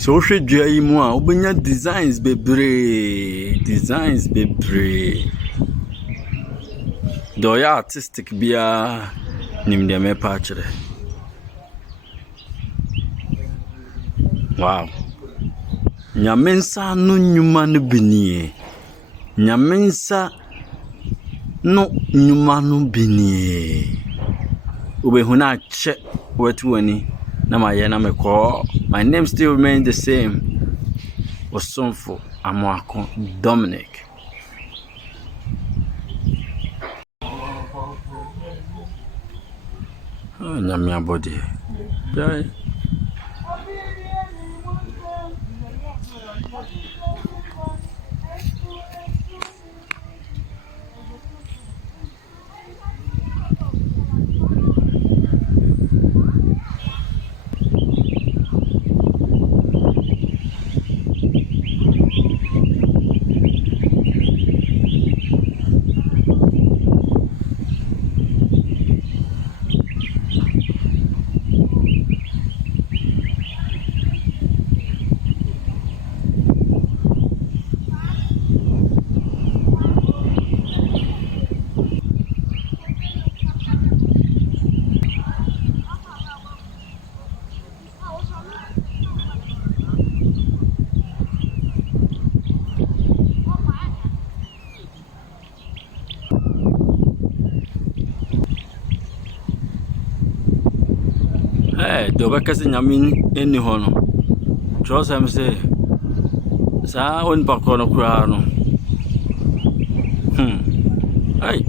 Social dua mu a obenya designs bebre. Do ya artistic bia nim de me pa kire. Wow. Nyamensa no nyuma no binie. Nyamensa no nyuma no binie. Ubehuna che wetu wani na maye na meko. My name still remains the same. Osonfo Amoako Dominic. Nyamia body. Jai. Do bakase nyamin eni hono. Trust am say sa on pakono kura no. Ai.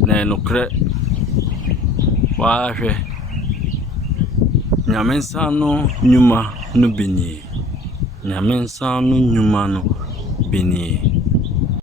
Na no kre. Wa hwe. Nyamensa no nyuma no bini. Nyamensa no nyuma no bini.